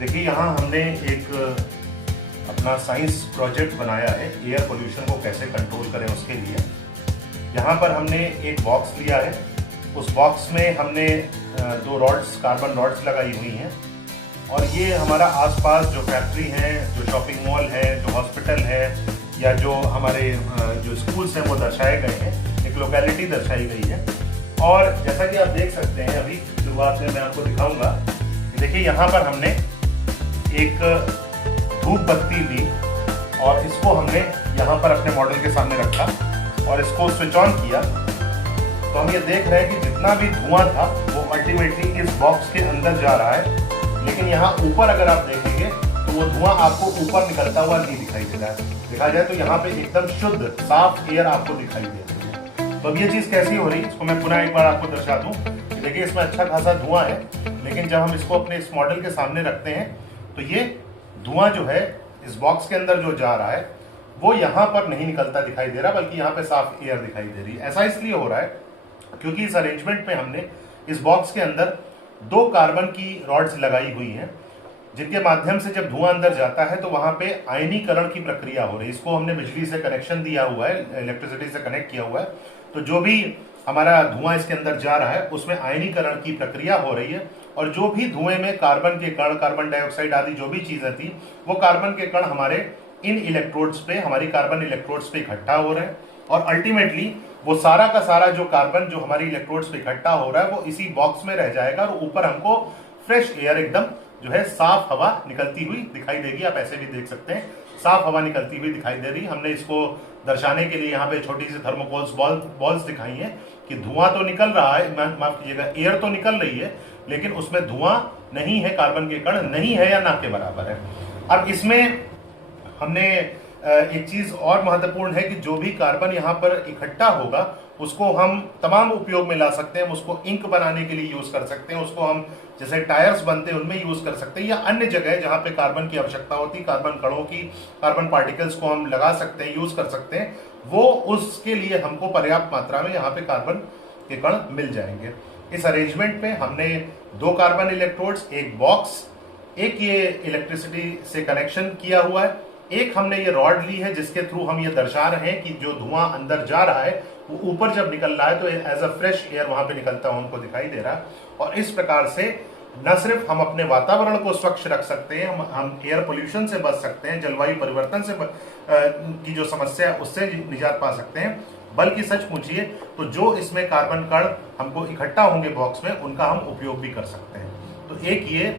देखिए, यहाँ हमने एक अपना साइंस प्रोजेक्ट बनाया है एयर पोल्यूशन को कैसे कंट्रोल करें उसके लिए। यहाँ पर हमने एक बॉक्स लिया है। उस बॉक्स में हमने दो रॉड्स, कार्बन रॉड्स लगाई हुई हैं और ये हमारा आसपास जो फैक्ट्री हैं, जो शॉपिंग मॉल है, जो हॉस्पिटल है या जो हमारे जो स्कूल्स हैं वो दर्शाए गए हैं, एक लोकेलिटी दर्शाई गई है। और जैसा कि आप देख सकते हैं, अभी शुरुआत में मैं आपको दिखाऊंगा। देखिए, यहाँ पर हमने एक धूप बत्ती ली और इसको हमने यहाँ पर अपने मॉडल के सामने रखा और इसको स्विच ऑन किया तो हम ये देख रहे हैं कि जितना भी धुआं था वो अल्टीमेटली इस बॉक्स के अंदर जा रहा है। लेकिन यहाँ ऊपर अगर आप देखेंगे तो वो धुआं आपको ऊपर निकलता हुआ नहीं दिखाई दे रहा है। देखा जाए तो यहाँ पे एकदम शुद्ध साफ एयर आपको दिखाई दे रही है। तो अब ये चीज़ कैसी हो रही है, इसको मैं पुनः एक बार आपको दर्शा दूँ। देखिए, इसमें अच्छा खासा धुआं है, लेकिन जब हम इसको अपने इस मॉडल के सामने रखते हैं तो ये धुआं जो है इस बॉक्स के अंदर जो जा रहा है वो यहाँ पर नहीं निकलता दिखाई दे रहा, बल्कि यहाँ पे साफ एयर दिखाई दे रही है। ऐसा इसलिए हो रहा है क्योंकि इस अरेंजमेंट में हमने इस बॉक्स के अंदर दो कार्बन की रॉड्स लगाई हुई हैं, जिनके माध्यम से जब धुआं अंदर जाता है तो वहां पे आयनीकरण की प्रक्रिया हो रही है। इसको हमने बिजली से कनेक्शन दिया हुआ है, इलेक्ट्रिसिटी से कनेक्ट किया हुआ है। तो जो भी हमारा धुआं इसके अंदर जा रहा है उसमें आयनीकरण की प्रक्रिया हो रही है और जो भी धुएं में कार्बन के कण, कार्बन डाइऑक्साइड आदि जो भी चीजें थी, वो कार्बन के कण हमारे इन इलेक्ट्रोड्स पे, हमारी कार्बन इलेक्ट्रोड्स पे इकट्ठा हो रहे हैं और अल्टीमेटली वो सारा का सारा जो कार्बन जो हमारी इलेक्ट्रोड्स पे इकट्ठा हो रहा है वो इसी बॉक्स में रह जाएगा और ऊपर हमको फ्रेश एयर, एकदम जो है साफ हवा निकलती हुई दिखाई देगी। आप ऐसे भी देख सकते हैं, साफ हवा निकलती हुई दिखाई दे रही। हमने इसको दर्शाने के लिए यहाँ पे छोटी सी थर्मोकोल्स बॉल्स दिखाई हैं कि धुआं तो निकल रहा है, माफ कीजिएगा, एयर तो निकल रही है, लेकिन उसमें धुआं नहीं है, कार्बन के कण नहीं है या ना के बराबर है। अब इसमें हमने एक चीज और महत्वपूर्ण है कि जो भी कार्बन यहाँ पर इकट्ठा होगा उसको हम तमाम उपयोग में ला सकते हैं। उसको इंक बनाने के लिए यूज कर सकते हैं, उसको हम जैसे टायर्स बनते हैं उनमें यूज कर सकते हैं, या अन्य जगह जहाँ पे कार्बन की आवश्यकता होती, कार्बन कणों की, कार्बन पार्टिकल्स को हम लगा सकते हैं, यूज कर सकते हैं। वो उसके लिए हमको पर्याप्त मात्रा में यहाँ पे कार्बन के कण मिल जाएंगे। इस अरेंजमेंट में हमने दो कार्बन इलेक्ट्रोड्स, एक बॉक्स, एक ये इलेक्ट्रिसिटी से कनेक्शन किया हुआ है, एक हमने ये रॉड ली है जिसके थ्रू हम ये दर्शा रहे हैं कि जो धुआं अंदर जा रहा है वो ऊपर जब निकल रहा है तो एज अ फ्रेश एयर वहां पे निकलता हुआ हमको दिखाई दे रहा है। और इस प्रकार से न सिर्फ हम अपने वातावरण को स्वच्छ रख सकते हैं, हम एयर पोल्यूशन से बच सकते हैं, जलवायु परिवर्तन से की जो समस्या है उससे निजात पा सकते हैं, बल्कि सच पूछिए तो जो इसमें कार्बन कण हमको इकट्ठा होंगे बॉक्स में, उनका हम उपयोग भी कर सकते हैं। तो एक ये